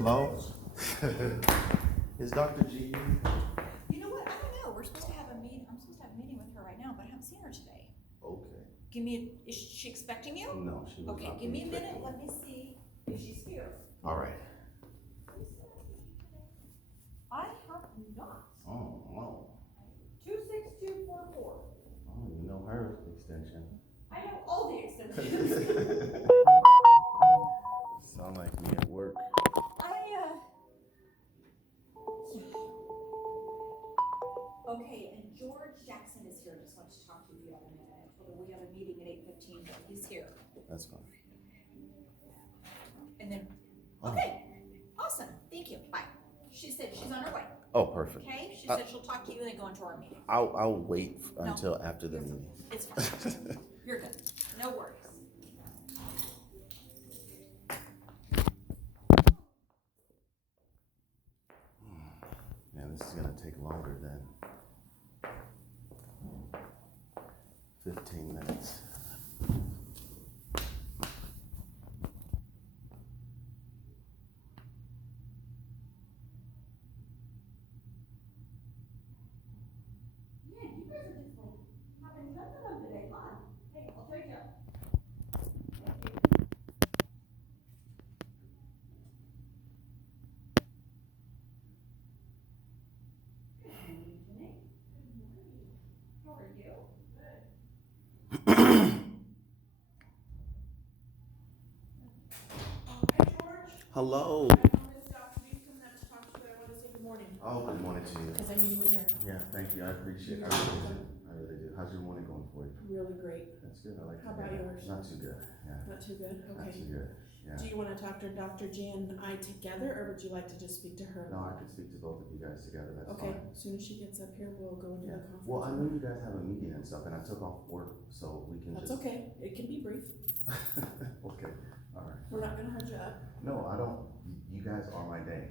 Hello? Is Dr. G here? You know what? I don't know. We're supposed to have a meeting. I'm supposed to have a meeting with her right now, but I haven't seen her today. Okay. Is she expecting you? No, she was Okay, not give me a minute. expecting Let me see if she's here. All right. I have not. Oh, wow. 26244. Oh, you know her extension. I know all the extensions. Sound like me at work. Okay, and George Jackson is here. Just wanted to talk to you if you have a minute. I told her we have a meeting at 8:15, but he's here. That's fine. And then, okay, awesome. Thank you. Bye. She said she's on her way. Oh, perfect. Okay, she said she'll talk to you and then go into our meeting. I'll wait until after the meeting. It's fine. You're good. No worries. Yeah, this is gonna take longer than 15 minutes. Yeah, you guys are just like having nothing of today, huh? Hey, I'll trade you up. Thank you. Good morning, Jenny. Good morning. How are you? Good. Hi, George. Hello. I promised Dr. B's coming up to talk to you, but I want to say good morning. Oh, good morning to you. Because I knew you were here. Yeah, thank you. I appreciate it. I really do. I really do. How's your morning going for you? Really great. That's good. I like How to about hear yours? that. Not too good. Yeah. Not too good? Not Okay. too good. Yeah. Do you want to talk to Dr. Jan and I together, or would you like to just speak to her? No, I could speak to both of you guys together. That's Okay, fine. as soon as she gets up here, we'll go into Yeah. the conference. Well, I know you guys have a meeting and stuff, and I took off work, so we can That's just. okay. It can be brief. Okay. All right. We're not gonna hold you up. No, I don't. You guys are my day.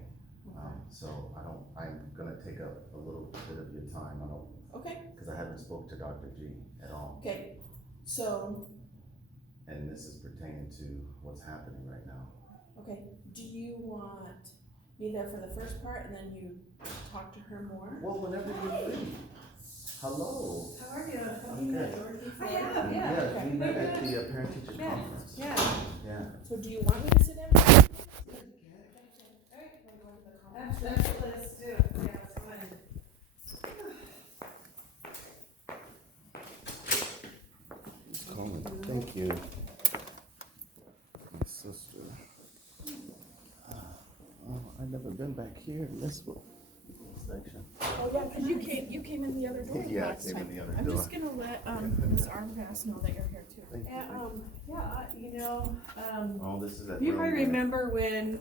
So I don't. I'm gonna take a little bit of your time. I don't. Okay. Because I haven't spoke to Dr. G at all, Okay, so, and this is pertaining to what's happening right now. okay, do you want me there for the first part and then you talk to her more? Well, whenever you're free. Hello. How are you? Have I'm you met good. George before? I have, Yeah, yeah. we met at the parent teacher Yeah. conference. Yeah, Yeah. So do you want me to sit down? Alright, we'll go to the conference. let's do it, yeah, it's fine. Colin, thank you. My sister. Oh, I've never been back here in this section. Oh, yeah, cause you came in the other door Yeah, I last came in time. the other I'm door. just gonna let, Ms. Armgrass know that you're here too. Thank you. Oh, this is at You probably Rowan. remember when,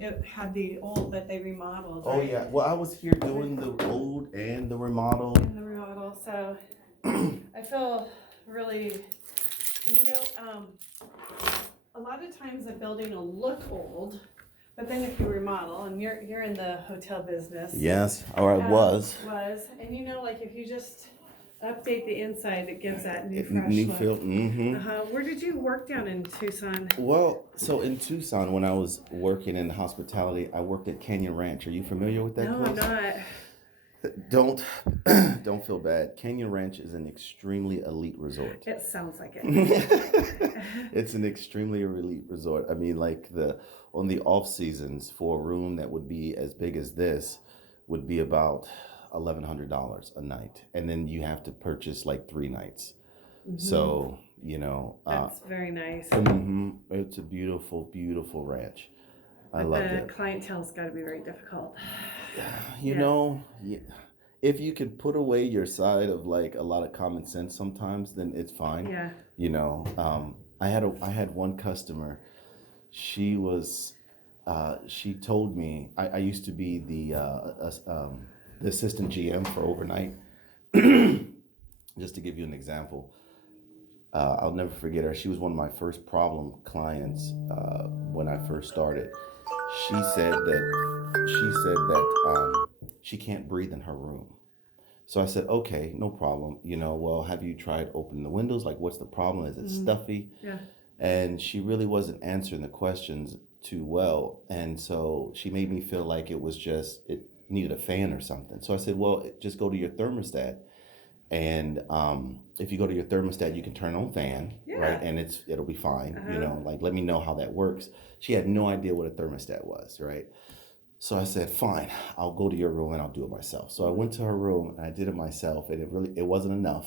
it had the old, that they remodeled, Oh, right? yeah. Well, I was here doing the old and the remodel. In the remodel, so I feel really, a lot of times a building will look old, but then if you remodel, and you're in the hotel business. Yes, or I was. And like if you just update the inside, it gives that new fresh New look. feel. Mm-hmm. Where did you work down in Tucson? Well, so in Tucson, when I was working in hospitality, I worked at Canyon Ranch. Are you familiar with that No, place? I'm not. Don't feel bad. Canyon Ranch is an extremely elite resort. It sounds like it. It's an extremely elite resort. I mean, like on the off seasons for a room that would be as big as this would be about $1,100 a night, and then you have to purchase like 3 nights. Mhm. So That's very nice. it's a beautiful, beautiful ranch. I But loved the it. clientele's got to be very difficult. If you can put away your side of like a lot of common sense sometimes, then it's fine. Yeah. I had one customer. She was, she told me I used to be the assistant GM for overnight. Just to give you an example, I'll never forget her. She was one of my first problem clients when I first started. She said that she can't breathe in her room. So I said, okay, no problem. Well, have you tried opening the windows? Like, what's the problem? Is it stuffy? Yeah. And she really wasn't answering the questions. too well, and so she made me feel like it was just it needed a fan or something. So I said, well, just go to your thermostat, and if you go to your thermostat, you can turn on fan, right, Yeah. and it'll be fine. You Uh-huh. know, like let me know how that works. She had no idea what a thermostat was, right? So I said, fine, I'll go to your room and I'll do it myself. So I went to her room and I did it myself, and it wasn't enough.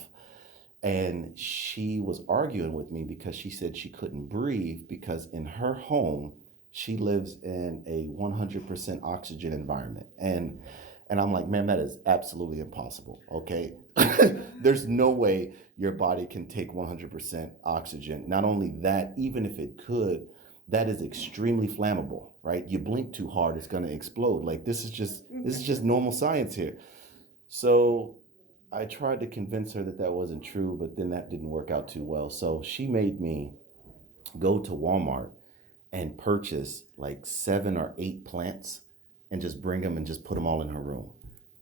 And she was arguing with me because she said she couldn't breathe because in her home she lives in a 100% oxygen environment. And I'm like, man, that is absolutely impossible. Okay. There's no way your body can take 100% oxygen. Not only that, even if it could, that is extremely flammable, right? You blink too hard, it's going to explode. Like this is just normal science here. So I tried to convince her that that wasn't true, but then that didn't work out too well. So she made me go to Walmart and purchase like 7 or 8 plants and just bring them and just put them all in her room.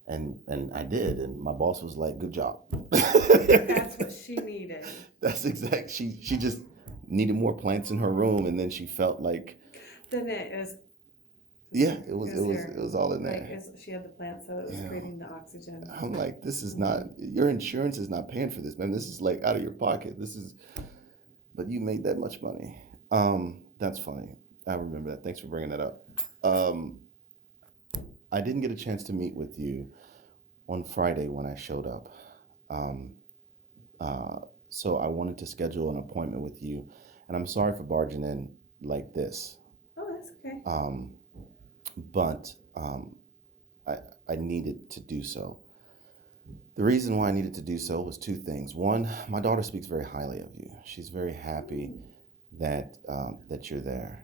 And I did, and my boss was like, "Good job." That's what she needed. That's exact. She just needed more plants in her room, and then she felt like, Then it was yeah, it was here. it was all in like there. she had the plant, so it was Yeah. creating the oxygen. I'm like, this is not your insurance is not paying for this, man. This is like out of your pocket. This is, but you made that much money. That's funny. I remember that. Thanks for bringing that up. I didn't get a chance to meet with you on Friday when I showed up. Um, so I wanted to schedule an appointment with you, and I'm sorry for barging in like this. Oh, that's okay. But I needed to do so. The reason why I needed to do so was 2 things. One, my daughter speaks very highly of you. She's very happy that you're there.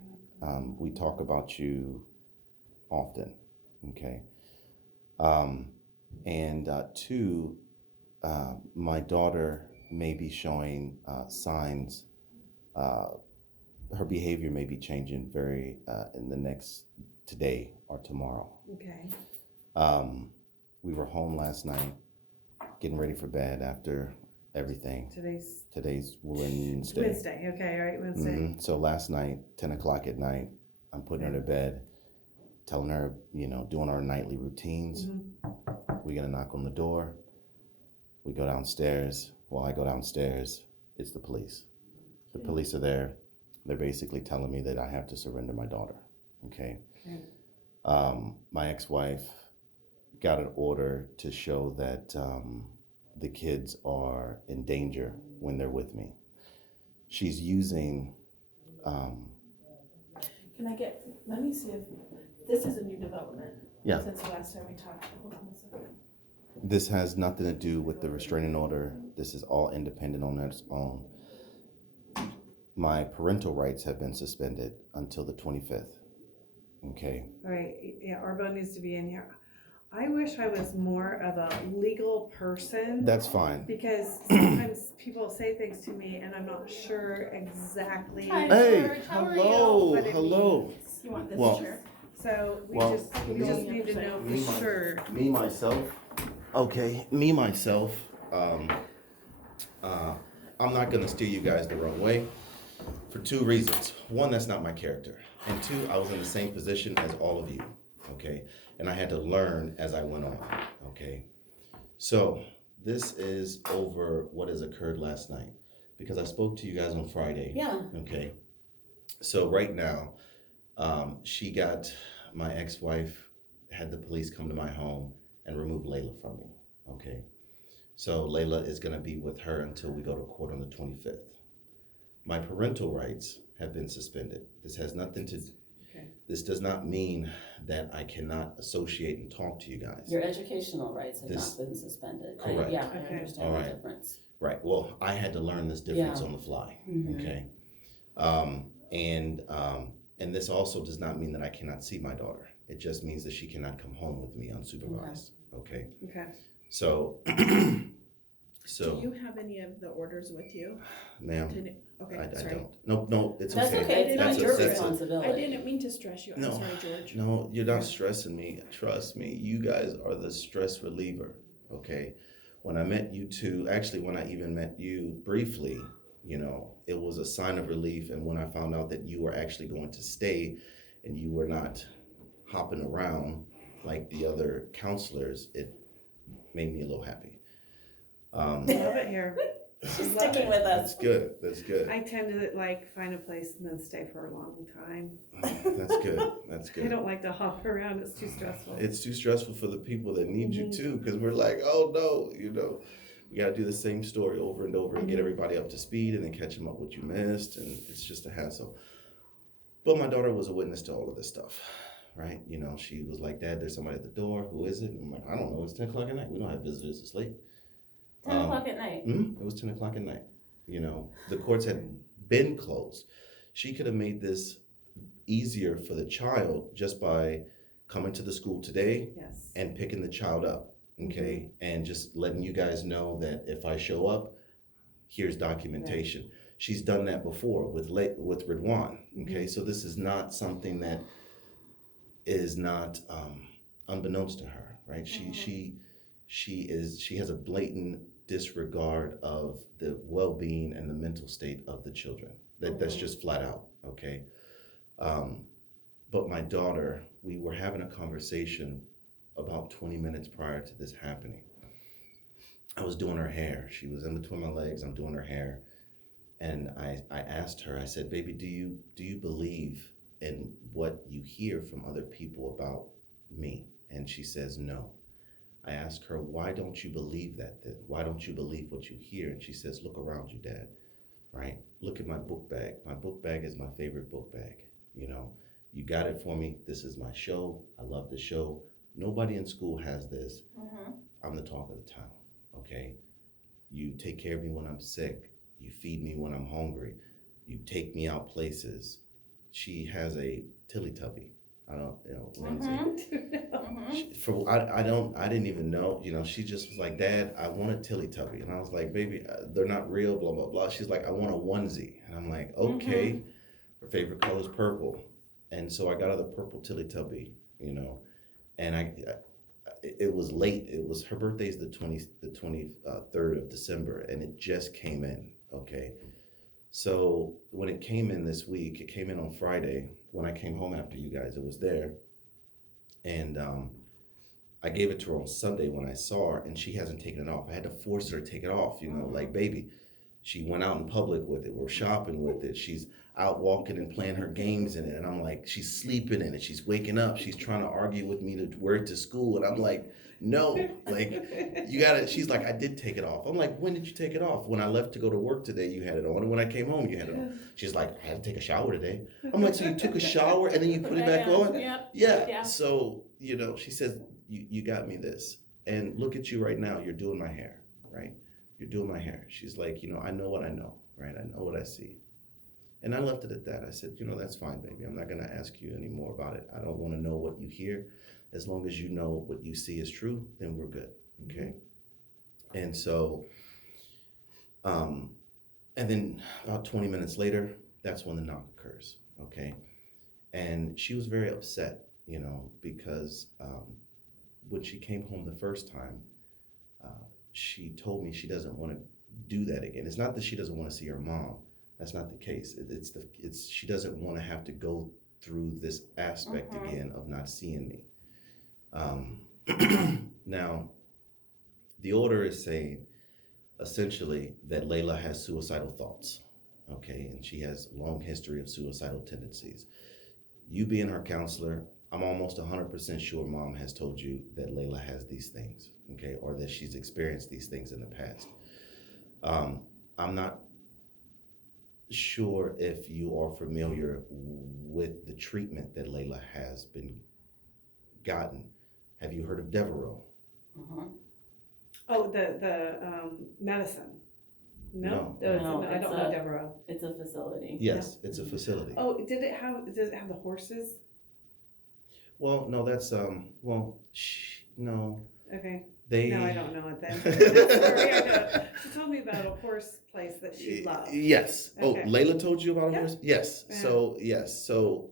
We talk about you often, okay? And 2, my daughter may be showing signs. Her behavior may be changing very in the next today or tomorrow. Okay. We were home last night, getting ready for bed after everything. Today's Wednesday. Wednesday. Okay, all right, Wednesday. So last night, 10 o'clock at night, I'm putting her to bed, telling her, doing our nightly routines. We're gonna knock on the door. We go downstairs. While I go downstairs, it's the police. The police are there. They're basically telling me that I have to surrender my daughter. Okay. My ex-wife got an order to show that the kids are in danger when they're with me. She's using. Let me see if, this is a new development. Yeah. Since the last time we talked. Hold on a second. This has nothing to do with the restraining order. This is all independent on its own. My parental rights have been suspended until the 25th. Okay. All right. Yeah, Arbo needs to be in here. I wish I was more of a legal person. That's fine. Because sometimes people say things to me and I'm not sure exactly. Hi. Hey, George, how are hello, you? hello. You want this Well, chair? So we Well, just need to know me, for sure. Me myself. Okay, me myself. I'm not gonna steer you guys the wrong way for 2 reasons. One, that's not my character, and 2, I was in the same position as all of you. Okay, and I had to learn as I went on. Okay, so this is over what has occurred last night because I spoke to you guys on Friday. Yeah. Okay, so right now, my ex-wife had the police come to my home and remove Layla from me. Okay, so Layla is going to be with her until we go to court on the 25th. My parental rights have been suspended. This has nothing to. Okay. This does not mean that I cannot associate and talk to you guys. Your educational rights have This- not been suspended. Correct. I Okay. understand All the right. difference. Right. Well, I had to learn this difference Yeah. on the fly. Mhm. Okay. And this also does not mean that I cannot see my daughter. It just means that she cannot come home with me unsupervised. Okay. Okay. So, Do so, you have any of the orders with you? ma'am, Okay, I sorry. don't. No, it's That's okay. okay, it's That's not a- your that's a- responsibility. I didn't mean to stress you. I'm No. sorry, George. No, you're not stressing me. Trust me. You guys are the stress reliever. Okay. When I met you two, actually, when I even met you briefly, You know, it was a sign of relief. And when I found out that you were actually going to stay and you were not hopping around like the other counselors, it made me a little happy. Love it here. She's sticking with us. That's good. That's good. I tend to like find a place and then stay for a long time. That's good. That's I good. don't like to hop around. It's too stressful. It's too stressful for the people that need you Mhm. too, because we're like, oh no, you know, we got to do the same story over and over and get everybody up to speed and then catch them up what you missed, and it's just a hassle. But my daughter was a witness to all of this stuff, right? You know, she was like, Dad, there's somebody at the door. Who is it? And I'm like, I don't know. It's 10 o'clock at night. We don't have visitors this late. 10 o'clock at night. It was 10 o'clock at night. You know, the courts had been closed. She could have made this easier for the child just by coming to the school today Yes. and picking the child up, okay? And just letting you guys know that if I show up, here's documentation. She's done that before with Ridwan, okay? So this is not something that is not unbeknownst to her, right? She has a blatant disregard of the well-being and the mental state of the children. That's just flat out, okay? But my daughter, we were having a conversation about 20 minutes prior to this happening. I was doing her hair. She was in between my legs. I'm doing her hair. And I asked her, I said, baby, do you believe in what you hear from other people about me? And she says, no. I asked her, why don't you believe that then? Why don't you believe what you hear? And she says, look around you, Dad, right? Look at my book bag. My book bag is my favorite book bag. You know, you got it for me. This is my show. I love the show. Nobody in school has this. I'm the talk of the town, okay? You take care of me when I'm sick. You feed me when I'm hungry. You take me out places. She has a Teletubby. I don't, you know, Lindsay. I didn't even know, you know, she just was like, Dad, I want a Teletubby. And I was like, baby, they're not real, blah, blah, blah. She's like, I want a onesie. And I'm like, okay. Her favorite color is purple. And so I got her the purple Teletubby, you know, and it was late. It was, her birthday's the 23rd of December, and it just came in, okay? So when it came in this week, it came in on Friday. When I came home after you guys, it was there. And I gave it to her on Sunday when I saw her, and she hasn't taken it off. I had to force her to take it off, you know, like, baby. She went out in public with it. We're shopping with it. She's out walking and playing her games in it. And I'm like, she's sleeping in it. She's waking up. She's trying to argue with me to wear it to school. And I'm like, no, like, you gotta, she's like, I did take it off. I'm like, when did you take it off? When I left to go to work today, you had it on. And when I came home, you had it on. She's like, I had to take a shower today. I'm like, so you took a shower and then you put it back on? Yep. Yeah. So, you know, she says, you got me this. And look at you right now. You're doing my hair, right? You're doing my hair. She's like, you know, I know what I know, right? I know what I see. And I left it at that. I said, you know, that's fine, baby. I'm not going to ask you any more about it. I don't want to know what you hear. As long as you know what you see is true, then we're good, okay? And so, and then about 20 minutes later, that's when the knock occurs, okay? And she was very upset, you know, because when she came home the first time, she told me she doesn't want to do that again. It's not that she doesn't want to see her mom. That's not the case. It's she doesn't want to have to go through this aspect again of not seeing me. Now, the order is saying essentially that Layla has suicidal thoughts, okay, and she has a long history of suicidal tendencies. You being her counselor, I'm almost 100% sure mom has told you that Layla has these things, okay, or that she's experienced these things in the past. I'm not sure if you are familiar with the treatment that Layla has been gotten. Have you heard of Devereaux? Oh, the medicine. No, No, I don't know Devereaux. It's a facility. Yes, it's a facility. Oh, does it have the horses? Well, no, that's no. Okay. They. No, I don't know it then. Sorry, I know. She told me about a horse place that she loved. Yes. Okay. Oh, Layla told you about a Yeah. horse? Yes. Yeah. So, yes. So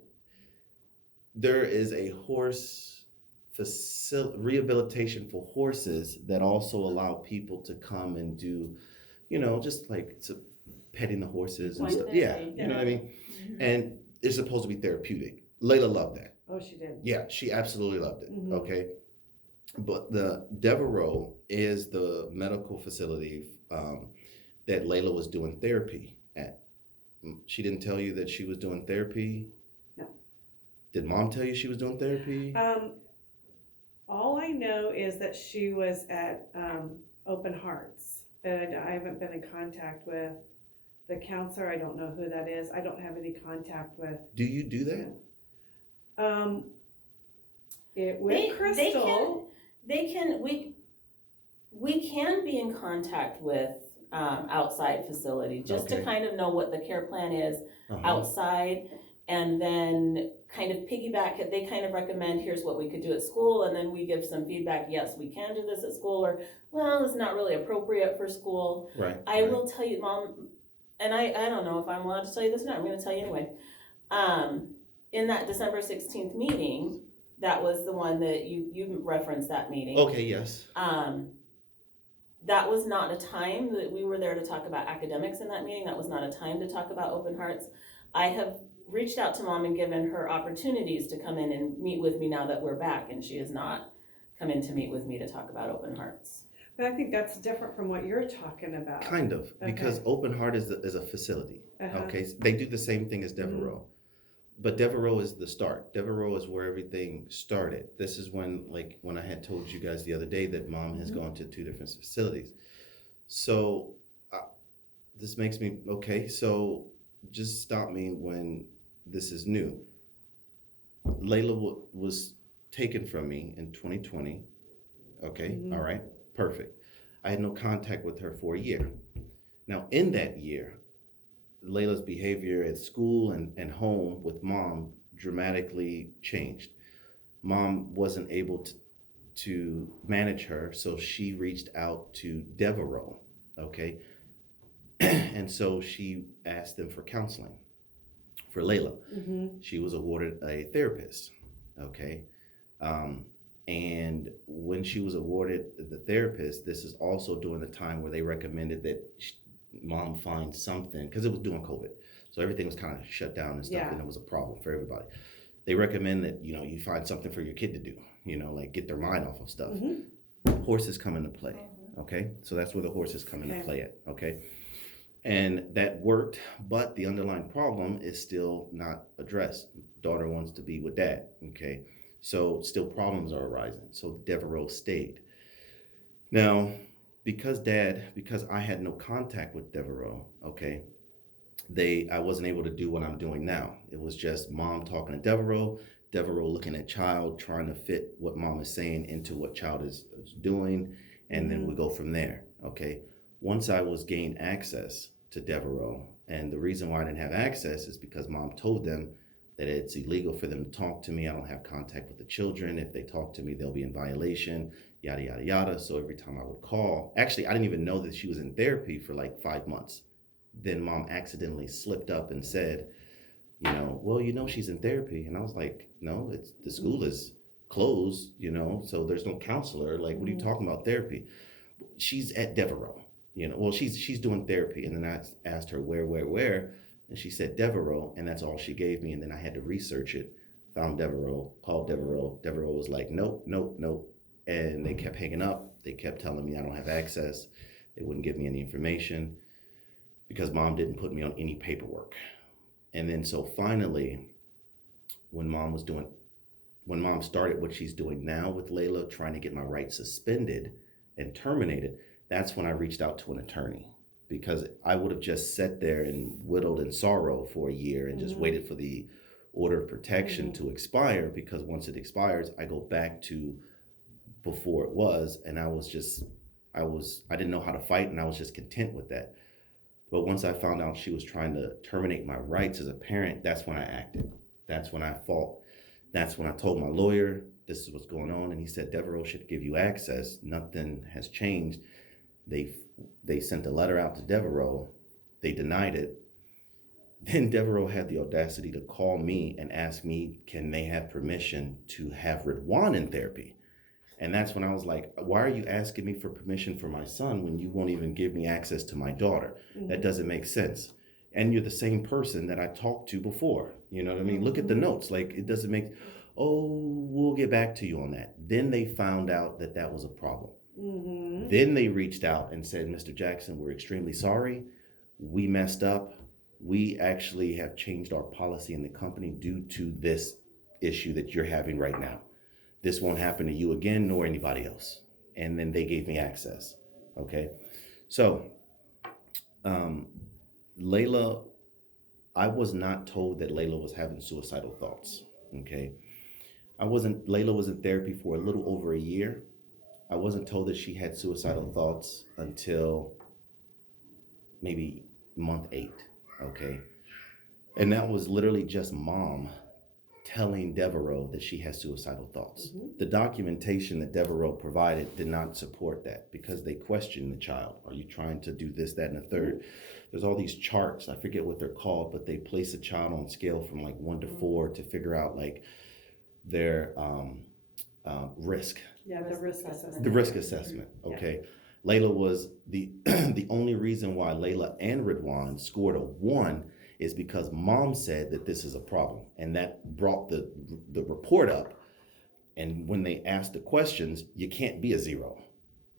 there is a horse rehabilitation for horses that also allow people to come and do, you know, just like petting the horses and Fun stuff. day. Yeah, you know what I mean? Mhm. And it's supposed to be therapeutic. Layla loved that. Oh, she did. Yeah, she absolutely loved it. Mhm. Okay. But the Devereaux is the medical facility that Layla was doing therapy at. She didn't tell you that she was doing therapy? No. Did mom tell you she was doing therapy? All I know is that she was at Open Hearts, but I haven't been in contact with the counselor. I don't know who that is. I don't have any contact with. Do you do that? With Crystal. We can be in contact with outside facility, just to Okay. kind of know what the care plan is Uh-huh. outside, and then kind of piggyback it. They kind of recommend, here's what we could do at school, and then we give some feedback, yes, we can do this at school, or, well, it's not really appropriate for school. Right. I right. will tell you, Mom, and I don't know if I'm allowed to tell you this or not, I'm gonna tell you anyway. In that December 16th meeting, that was the one that you referenced, that meeting. Okay, yes. That was not a time that we were there to talk about academics in that meeting. That was not a time to talk about Open Hearts. I have reached out to Mom and given her opportunities to come in and meet with me now that we're back, and she has not come in to meet with me to talk about Open Hearts. But I think that's different from what you're talking about. Kind of, because Okay. Open Heart is a facility. Uh-huh. Okay, they do the same thing as Devereaux. But Devereaux is the start. Devereaux is where everything started. This is when I had told you guys the other day that mom has gone to 2 different facilities. So this makes me, okay, so just stop me when this is new. Layla was taken from me in 2020. Okay, Mhm. all right, perfect. I had no contact with her for a year. Now, in that year, Layla's behavior at school and home with mom dramatically changed. Mom wasn't able to manage her, so she reached out to Devereaux, okay? And so she asked them for counseling for Layla. Mm-hmm. She was awarded a therapist, okay? And when she was awarded the therapist, this is also during the time where they recommended that mom find something, because it was during COVID, so everything was kind of shut down and stuff. Yeah. And it was a problem for everybody. They recommend that you find something for your kid to do, like get their mind off of stuff. Mm-hmm. Horses come into play, okay? So that's where the horses come into Okay. play at, okay? And that worked, but the underlying problem is still not addressed. Daughter wants to be with dad, okay? So still problems are arising. So Devereaux stayed. Now, because I had no contact with Devereaux, okay, I wasn't able to do what I'm doing now. It was just mom talking to Devereaux looking at child, trying to fit what mom is saying into what child is doing, and then we go from there, okay? Once I was gained access to Devereaux, and the reason why I didn't have access is because mom told them that it's illegal for them to talk to me. I don't have contact with the children. If they talk to me, they'll be in violation, yada, yada, yada. So every time I would call, actually, I didn't even know that she was in therapy for like 5 months. Then mom accidentally slipped up and said, well, she's in therapy. And I was like, no, the school is closed, so there's no counselor. Like, what are you talking about therapy? She's at Devereaux, well, she's doing therapy. And then I asked her where, and she said Devereaux, and that's all she gave me. And then I had to research it, found Devereaux, called Devereaux. Devereaux was like, nope. And they kept hanging up. They kept telling me I don't have access. They wouldn't give me any information because mom didn't put me on any paperwork. And then so finally, when mom started what she's doing now with Layla, trying to get my rights suspended and terminated, that's when I reached out to an attorney, because I would have just sat there and whittled in sorrow for a year and just waited for the order of protection to expire, because once it expires, I go back to before it was. And I didn't know how to fight, and I was just content with that. But once I found out she was trying to terminate my rights as a parent, that's when I acted. That's when I fought. That's when I told my lawyer, this is what's going on. And he said, Devereaux should give you access. Nothing has changed. They sent a letter out to Devereaux. They denied it. Then Devereaux had the audacity to call me and ask me, can they have permission to have Ridwan in therapy? And that's when I was like, why are you asking me for permission for my son when you won't even give me access to my daughter? That doesn't make sense. And you're the same person that I talked to before. You know what I mean? Look at the notes. Like, it doesn't make, oh, we'll get back to you on that. Then they found out that that was a problem. Mm-hmm. Then they reached out and said, Mr. Jackson, we're extremely sorry. We messed up. We actually have changed our policy in the company due to this issue that you're having right now. This won't happen to you again, nor anybody else. And then they gave me access. Okay. So, Layla, I was not told that Layla was having suicidal thoughts. Okay. Layla was in therapy for a little over a year. I wasn't told that she had suicidal thoughts until maybe month 8. Okay. And that was literally just mom telling Devereaux that she has suicidal thoughts. The documentation that Devereaux provided did not support that because they questioned the child. Are you trying to do this, that, and the third? There's all these charts. I forget what they're called, but they place a child on scale from like 1 to 4 to figure out like their risk. Yeah, the risk assessment. The risk assessment. Okay. Layla was the only reason why Layla and Ridwan scored a 1 is because mom said that this is a problem, and that brought the report up. And when they asked the questions, you can't be a 0.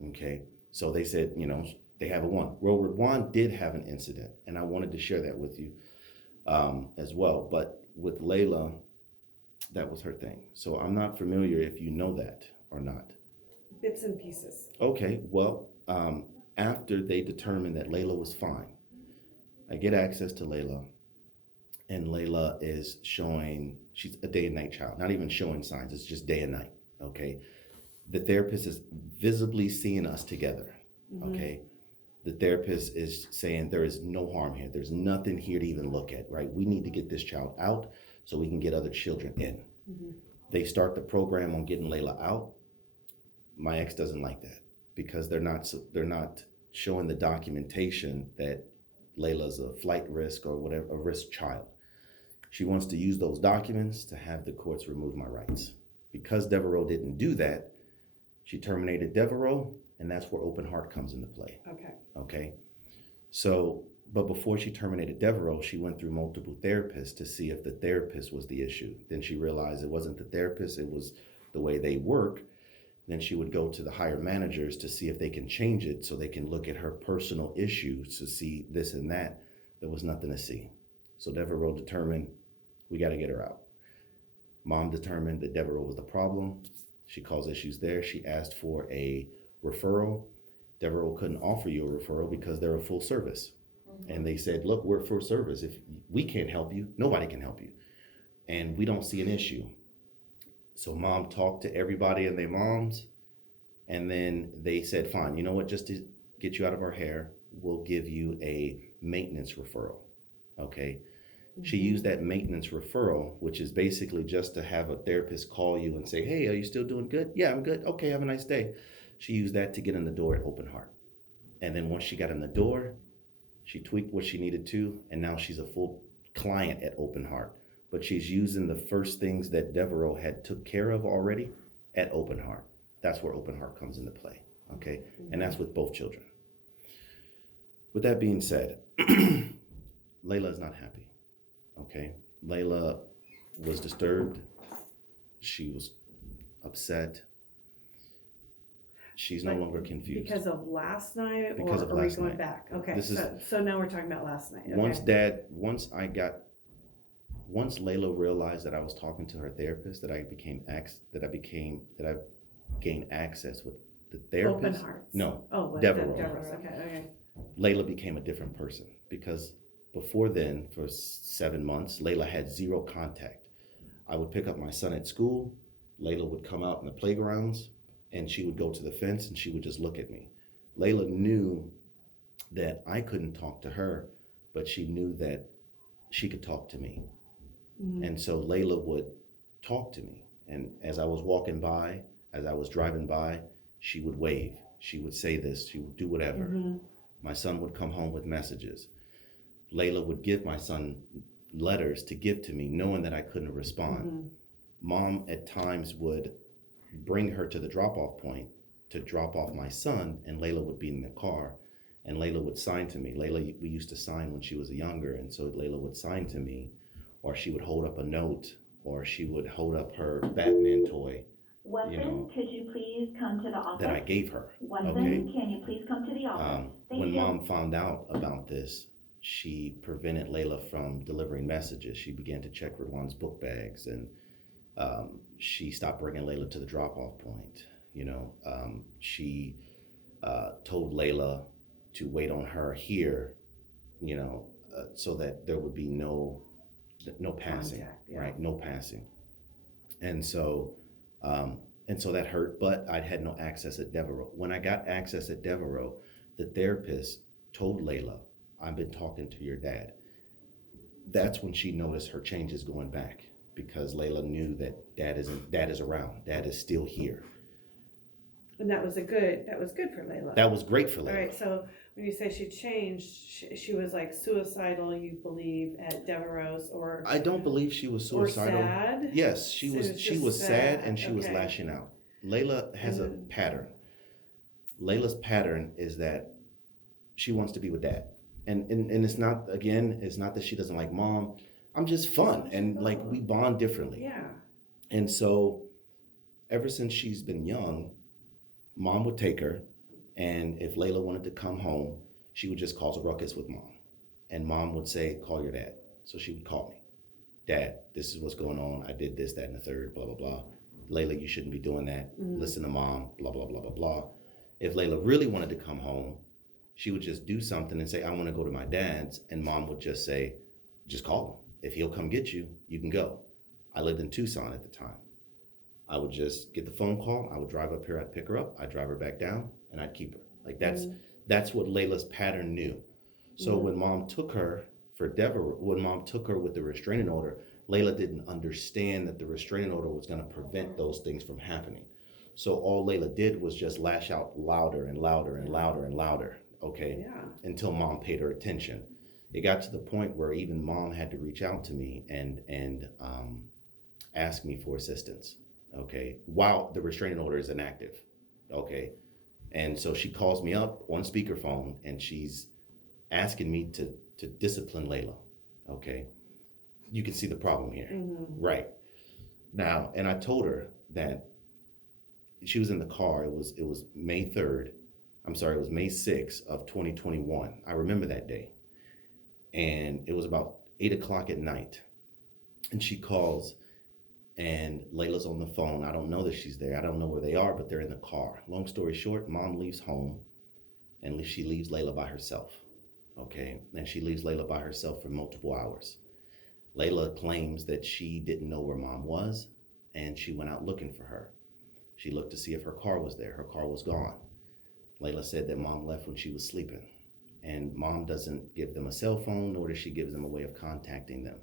Okay. So they said, you know, they have a 1. Well, Ridwan did have an incident, and I wanted to share that with you as well. But with Layla, that was her thing. So I'm not familiar if you know that or not. Bits and pieces. Okay, well, after they determined that Layla was fine, I get access to Layla, and Layla is showing, she's a day and night child, not even showing signs, it's just day and night, okay? The therapist is visibly seeing us together, okay? The therapist is saying there is no harm here. There's nothing here to even look at, right? We need to get this child out so we can get other children in. They start the program on getting Layla out. My ex doesn't like that because they're not showing the documentation that Layla's a flight risk or whatever, a risk child. She wants to use those documents to have the courts remove my rights. Because Devereaux didn't do that, she terminated Devereaux, and that's where Open Heart comes into play. Okay. So, but before she terminated Devereaux, she went through multiple therapists to see if the therapist was the issue. Then she realized it wasn't the therapist, it was the way they work. Then she would go to the higher managers to see if they can change it so they can look at her personal issues to see this and that. There was nothing to see. So Devereaux determined we got to get her out. Mom determined that Devereaux was the problem. She caused issues there. She asked for a referral. Devereaux couldn't offer you a referral because they're a full service. And they said, look, we're full service. If we can't help you, nobody can help you. And we don't see an issue. So mom talked to everybody and their moms, and then they said, fine, you know what, just to get you out of our hair, we'll give you a maintenance referral, okay? She used that maintenance referral, which is basically just to have a therapist call you and say, hey, are you still doing good? Yeah, I'm good. Okay, have a nice day. She used that to get in the door at Open Heart. And then once she got in the door, she tweaked what she needed to, and now she's a full client at Open Heart. But she's using the first things that Devereaux had took care of already at Open Heart. That's where Open Heart comes into play, okay? And that's with both children. With that being said, Layla is not happy, okay? Layla was disturbed. She was upset. She's no longer confused. Because of last night, Because or of are we last going night. back? Okay, This is- so now we're talking about last night. Okay. Once Layla realized that I was talking to her therapist, that I gained access with the therapist. Open Hearts. No, Oh, with Devereaux. Devereaux's, okay. Layla became a different person because before then, for 7 months, Layla had 0 contact. I would pick up my son at school. Layla would come out in the playgrounds and she would go to the fence and she would just look at me. Layla knew that I couldn't talk to her, but she knew that she could talk to me. And so Layla would talk to me. And as I was walking by, as I was driving by, she would wave. She would say this, she would do whatever. My son would come home with messages. Layla would give my son letters to give to me, knowing that I couldn't respond. Mom at times would bring her to the drop-off point to drop off my son, and Layla would be in the car, and Layla would sign to me. Layla, we used to sign when she was younger, and so Layla would sign to me, or she would hold up a note, or she would hold up her Batman toy, Watson, you know, could you please come to the office? that I gave her. Watson, okay. can you please come to the office? Thank When you. Mom found out about this, she prevented Layla from delivering messages. She began to check Rawan's book bags, and she stopped bringing Layla to the drop-off point. You know, she told Layla to wait on her here, you know, so that there would be no passing, Contact, yeah. right? No passing. And so that hurt, but I had no access at Devereaux. When I got access at Devereaux, the therapist told Layla, I've been talking to your dad. That's when she noticed her changes going back, because Layla knew that dad is around. Dad is still here. And that was good for Layla. That was great for Layla. All right, so when you say she changed, she was like suicidal, you believe, at Devereaux, or I don't believe she was or suicidal. sad? Yes, she So was. it was She just was sad, sad, and she was okay. lashing out. Layla has a Mhm. pattern. Layla's pattern is that she wants to be with dad, and it's not that she doesn't like mom. I'm just fun, and like we bond differently. Yeah. And so, ever since she's been young, mom would take her, and if Layla wanted to come home, she would just cause a ruckus with mom, and mom would say, "Call your dad." So she would call me, "Dad, this is what's going on. I did this, that, and the third, blah blah blah. Layla, you shouldn't be doing that. Mhm. Listen to mom, blah blah blah blah blah." If Layla really wanted to come home, she would just do something and say, "I want to go to my dad's," and mom would just say, "Just call him. If he'll come get you, you can go." I lived in Tucson at the time. I would just get the phone call. I would drive up here. I'd pick her up. I'd drive her back down, and I'd keep her. Like that's what Layla's pattern knew. So when mom took her for Devereaux, when mom took her with the restraining order, Layla didn't understand that the restraining order was going to prevent those things from happening. So all Layla did was just lash out louder and louder and louder and louder. Okay. Yeah. Until mom paid her attention. It got to the point where even mom had to reach out to me and ask me for assistance. Okay, while the restraining order is inactive. Okay, and so she calls me up on speakerphone and she's asking me to discipline Layla. Okay, you can see the problem here, right? Now, and I told her that she was in the car. It was May 3rd. I'm sorry, it was May 6th of 2021. I remember that day. And it was about 8:00 at night. And she calls, and Layla's on the phone. I don't know that she's there. I don't know where they are, but they're in the car. Long story short, mom leaves home, and she leaves Layla by herself. Okay, and she leaves Layla by herself for multiple hours. Layla claims that she didn't know where mom was, and she went out looking for her. She looked to see if her car was there. Her car was gone. Layla said that mom left when she was sleeping. And mom doesn't give them a cell phone, nor does she give them a way of contacting them.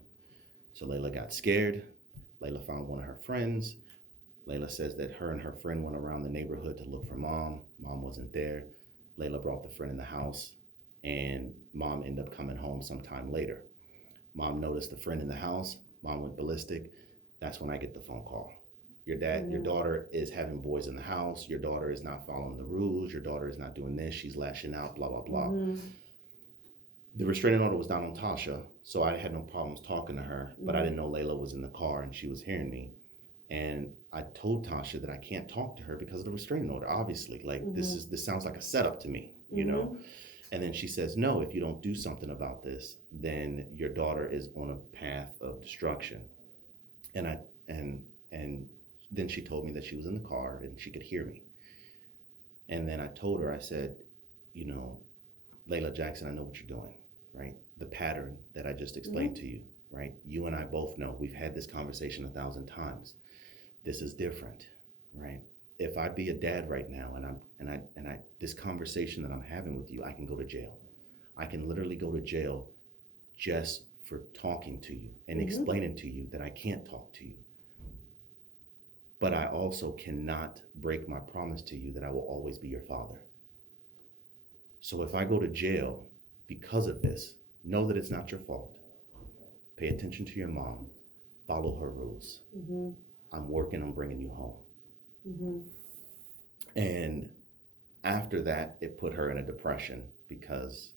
So Layla got scared. Layla found one of her friends. Layla says that her and her friend went around the neighborhood to look for mom. Mom wasn't there. Layla brought the friend in the house, and mom ended up coming home sometime later. Mom noticed the friend in the house. Mom went ballistic. That's when I get the phone call. Your daughter is having boys in the house. Your daughter is not following the rules. Your daughter is not doing this. She's lashing out, blah, blah, blah. The restraining order was down on Tasha, so I had no problems talking to her, but I didn't know Layla was in the car and she was hearing me. And I told Tasha that I can't talk to her because of the restraining order, obviously. Like, this sounds like a setup to me, you know? And then she says, no, if you don't do something about this, then your daughter is on a path of destruction. And then she told me that she was in the car and she could hear me. And then I told her, I said, you know, Layla Jackson, I know what you're doing, right? The pattern that I just explained to you, right? You and I both know, we've had this conversation 1,000 times. This is different, right? If I be a dad right now and this conversation that I'm having with you, I can go to jail. I can literally go to jail just for talking to you and explaining to you that I can't talk to you. But I also cannot break my promise to you that I will always be your father. So if I go to jail because of this, know that it's not your fault. Pay attention to your mom. Follow her rules. I'm working on bringing you home. Mhm. And after that, it put her in a depression because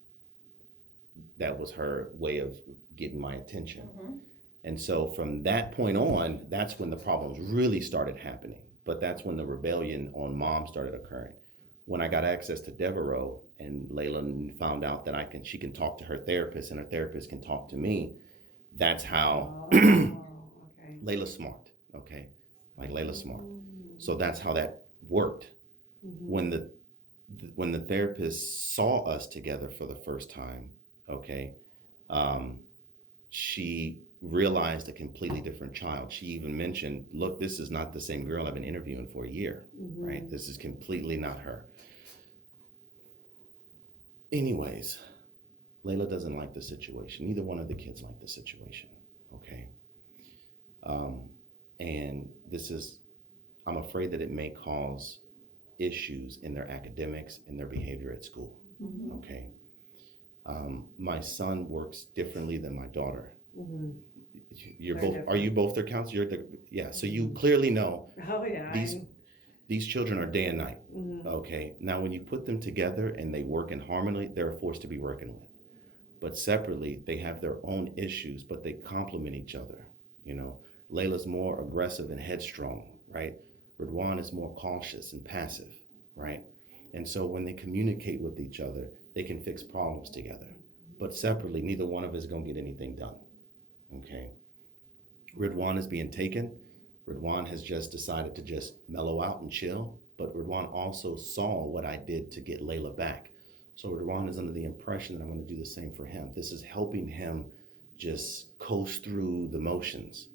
that was her way of getting my attention. Mhm. And so from that point on, that's when the problems really started happening. But that's when the rebellion on mom started occurring. When I got access to Devereaux and Layla found out that she can talk to her therapist and her therapist can talk to me, that's how Oh, okay. Layla's smart, okay? Like Layla's smart. So that's how that worked. Mhm. When the therapist saw us together for the first time, okay, she realized a completely different child. She even mentioned, look, this is not the same girl I've been interviewing for a year, Mhm. right? This is completely not her. Anyways, Layla doesn't like the situation. Neither one of the kids like the situation, okay? And I'm afraid that it may cause issues in their academics and their behavior at school, Mhm. okay? My son works differently than my daughter. Mhm. You're They're both, different. are you both their counselor? Yeah, so you clearly know Oh, yeah. these children are day and night, Mhm. okay? Now, when you put them together and they work in harmony, they're a force to be reckoned with. But separately, they have their own issues, but they complement each other, you know? Layla's more aggressive and headstrong, right? Ridwan is more cautious and passive, right? And so when they communicate with each other, they can fix problems together. But separately, neither one of us is gonna get anything done, okay? Ridwan is being taken. Ridwan has just decided to just mellow out and chill, but Ridwan also saw what I did to get Layla back. So Ridwan is under the impression that I'm going to do the same for him. This is helping him just coast through the motions.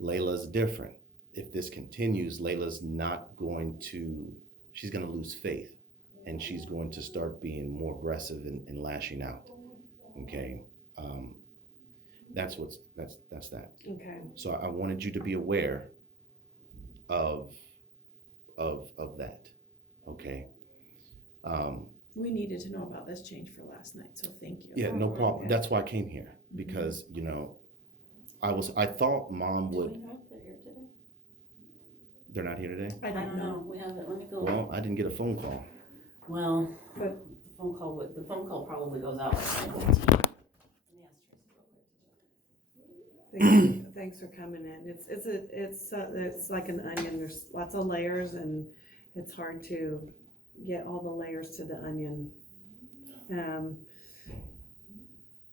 Layla's different. If this continues, Layla's not going to, she's going to lose faith and she's going to start being more aggressive and lashing out. Okay. That's that. Okay. So I wanted you to be aware of that. Okay. We needed to know about this change for last night, so thank you. Yeah, no problem. Yeah. That's why I came here because I thought mom Do would. we know if they're here today? They're not here today. I don't know. We haven't, let me go. Well, I didn't get a phone call. Well, But- the phone call probably goes out like 9:15. Thanks for coming in. It's like an onion. There's lots of layers, and it's hard to get all the layers to the onion.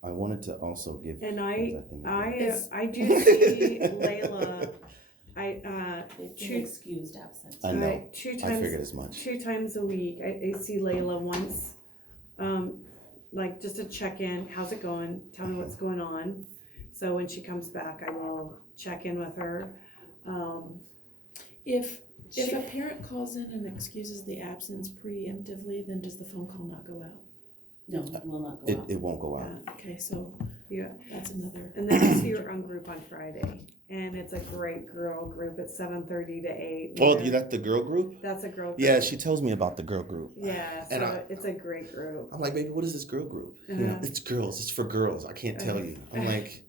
I wanted to also give. And because I do see Layla. They've been excused absent. I know. Two I times. figured as much. 2 times a week. I see Layla once, like just to check in. How's it going? Tell me what's going on. So when she comes back, I will check in with her. If She- a parent calls in and excuses the absence preemptively, then does the phone call not go out? No, it will not go out. It won't go out. Okay, so Yeah. that's another. And then I see her on group on Friday, and it's a great girl group. It's 7:30 to 8. Oh, that's the girl group? That's a girl group. Yeah, she tells me about the girl group. Yeah, so And it's a great group. I'm like, baby, what is this girl group? Uh-huh. It's girls. It's for girls. I can't tell you. I'm like,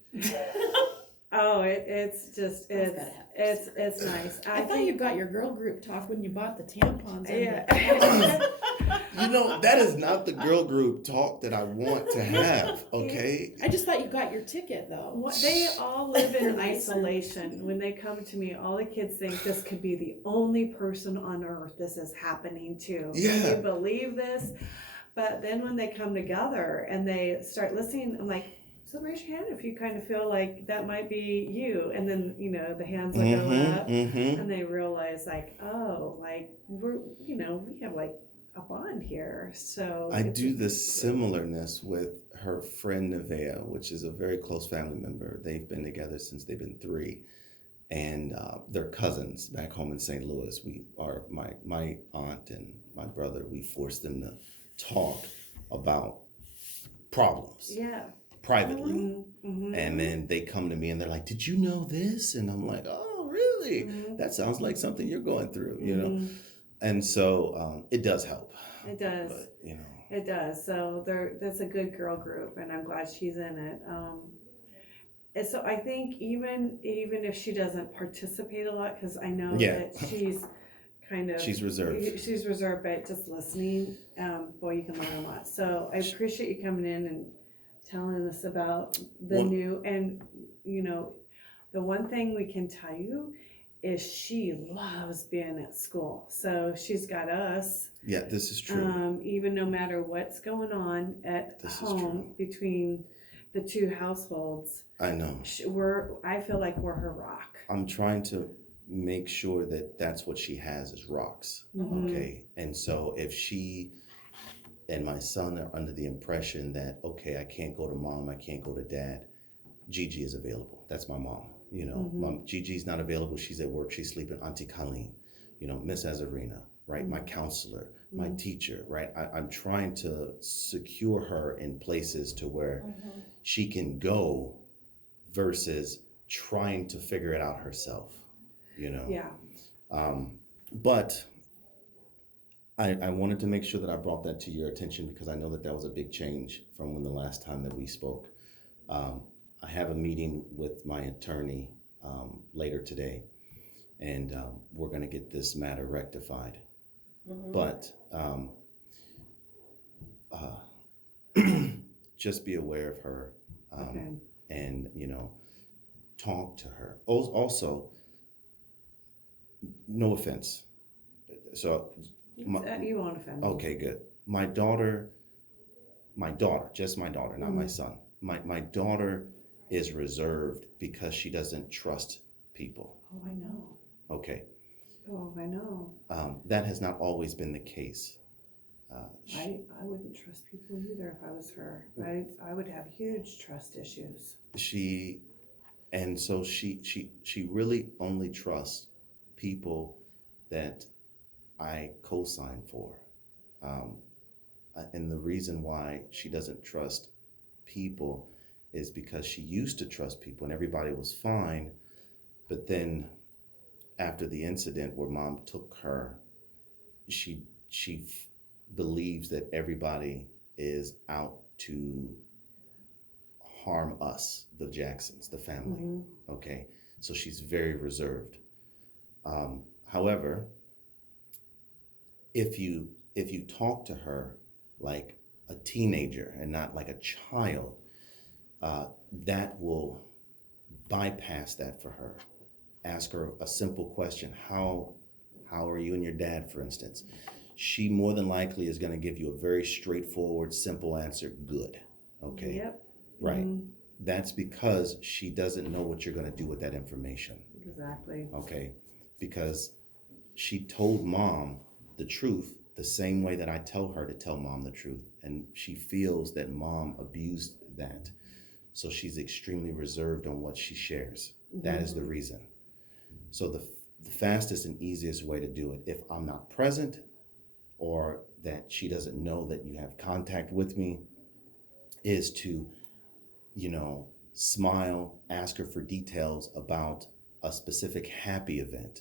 Oh, it's just Girls gotta have it's nice. I thought you got your girl group talk when you bought the tampons. and Yeah. that is not the girl group talk that I want to have. Okay. I just thought you got your ticket though. They all live in isolation. When they come to me, all the kids think this could be the only person on earth this is happening to. Yeah. Can you believe this? But then when they come together and they start listening, I'm like, so raise your hand if you kind of feel like that might be you. And then, the hands will go up and they realize like, oh, like we have like a bond here. So I do the similarness with her friend Nevaeh, which is a very close family member. They've been together since they've been 3, and they're cousins back home in St. Louis. We are my aunt and my brother. We forced them to talk about problems Yeah. privately, Mm-hmm. and then they come to me and they're like, "Did you know this?" And I'm like, "Oh, really? Mhm. That sounds like something you're going through, Mhm. And so it does help. It does. But, It does. So that's a good girl group, and I'm glad she's in it. And so I think even if she doesn't participate a lot, because I know Yeah. that she's kind of. She's reserved. She's reserved, but just listening, boy, you can learn a lot. So I appreciate you coming in and telling us about the Well- new, and, you know, the one thing we can tell you is she loves being at school. So she's got us, Yeah, this is true. even no matter what's going on at This is home between the two households. I know. I feel like we're her rock. I'm trying to make sure that that's what she has is rocks. Mhm. Okay. And so if she and my son are under the impression that, okay, I can't go to mom, I can't go to dad, Gigi is available. That's my mom. You know, Mhm. Gigi's not available. She's at work. She's sleeping. Auntie Colleen, you know, Miss Azarina, right? My counselor, my teacher, right? I'm trying to secure her in places to where she can go versus trying to figure it out herself, you know? Yeah. But I wanted to make sure that I brought that to your attention because I know that that was a big change from when the last time that we spoke. I have a meeting with my attorney later today, and we're going to get this matter rectified. But just be aware of her, Okay. and you know, talk to her. Also, no offense. So, You won't offend me. okay, good. My daughter, just my daughter, not my son. My daughter is reserved because she doesn't trust people. Oh, I know. Okay. Oh, I know. That has not always been the case. I wouldn't trust people either if I was her. I would have huge trust issues. She really only trusts people that I co-sign for. And the reason why she doesn't trust people is because she used to trust people and everybody was fine. But then after the incident where mom took her, she believes that everybody is out to harm us, the Jacksons, the family. Okay. So she's very reserved. However, if you talk to her like a teenager and not like a child, that will bypass that for her. Ask her a simple question. How are you and your dad, for instance? She more than likely is going to give you a very straightforward, simple answer. Good. Okay. Yep. Right. That's because she doesn't know what you're going to do with that information. Exactly. Okay. Because she told mom the truth the same way that I tell her to tell mom the truth. And she feels that mom abused that. So she's extremely reserved on what she shares. That is the reason. So the fastest and easiest way to do it, if I'm not present or that she doesn't know that you have contact with me, is to, you know, smile, ask her for details about a specific happy event.